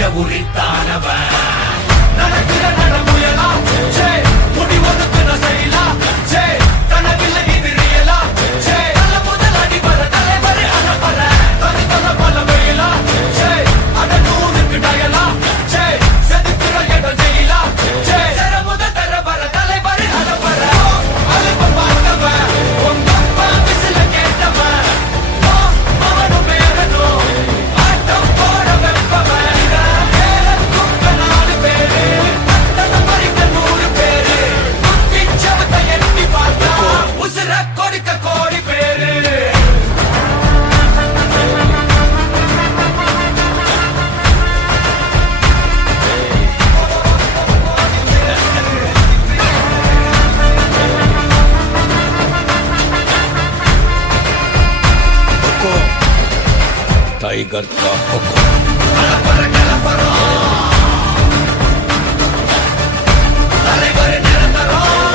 வெற்றிட உரித்தானவன் நடக்கிற நடமுயலா முடிவதுக்கு நான் செய்யலாம் கனவில்ல இது ரியலா நல்ல முதல் அடிபர தலைவரை அனுப்பற தனி தல பல வெயிலா அட நூறுக்கு டயலா செதுக்கிற இடம் ஜெயிலா தர முதல் தர வர தலைவரை அனுப்பற அழுப்ப பார்த்தவன் உங்க அப்பா விசில கேட்டவன் அவனும் பேரனும் ஆட்டம் போட வெப்பவன் பேரனும் நாலு பேரு பறிக்க 100 பேரு குத்தி சவத்தை எட்டி பார்த்தா உசுர கொடுக்க கோடி பேரு टाइगर का हुक्म தலைவர் நிரந்தரம்